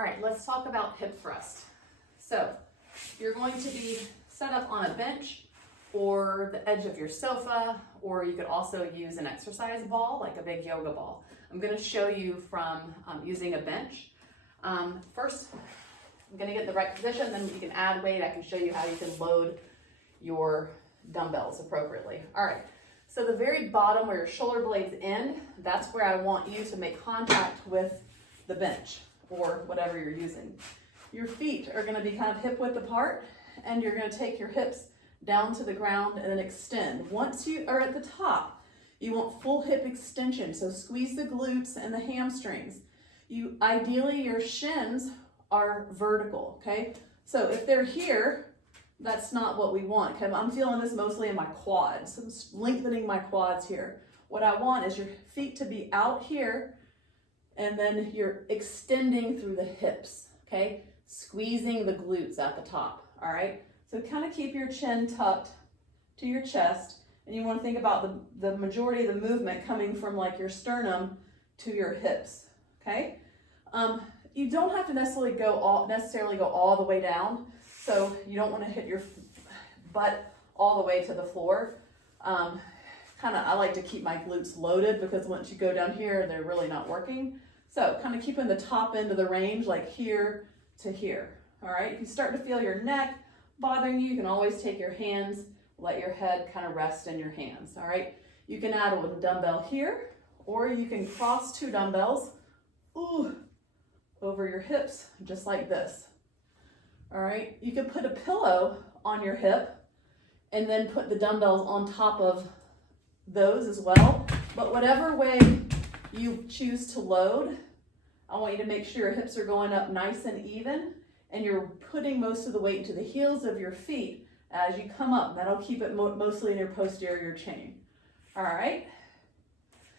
All right, let's talk about hip thrust. So you're going to be set up on a bench or the edge of your sofa, or you could also use an exercise ball, like a big yoga ball. I'm going to show you from using a bench. First, I'm going to get the right position, then you can add weight. I can show you how you can load your dumbbells appropriately. All right, so the very bottom where your shoulder blades end, that's where I want you to make contact with the bench or whatever you're using. Your feet are going to be kind of hip width apart, and you're going to take your hips down to the ground and then extend. Once you are at the top, you want full hip extension, so squeeze the glutes and the hamstrings. Ideally, your shins are vertical, okay? So if they're here, that's not what we want, okay? I'm feeling this mostly in my quads. I'm lengthening my quads here. What I want is your feet to be out here, and then you're extending through the hips, okay? Squeezing the glutes at the top, all right? So kind of keep your chin tucked to your chest, and you want to think about the majority of the movement coming from like your sternum to your hips, okay? You don't have to necessarily go all the way down, so you don't want to hit your butt all the way to the floor. I like to keep my glutes loaded because once you go down here, they're really not working. So kind of keeping the top end of the range, like here to here, all right? If you start to feel your neck bothering you can always take your hands, let your head kind of rest in your hands, all right? You can add a dumbbell here, or you can cross two dumbbells over your hips, just like this, all right? You can put a pillow on your hip and then put the dumbbells on top of those as well, but whatever way you choose to load, I want you to make sure your hips are going up nice and even, and you're putting most of the weight into the heels of your feet as you come up. That'll keep it mostly in your posterior chain. All right.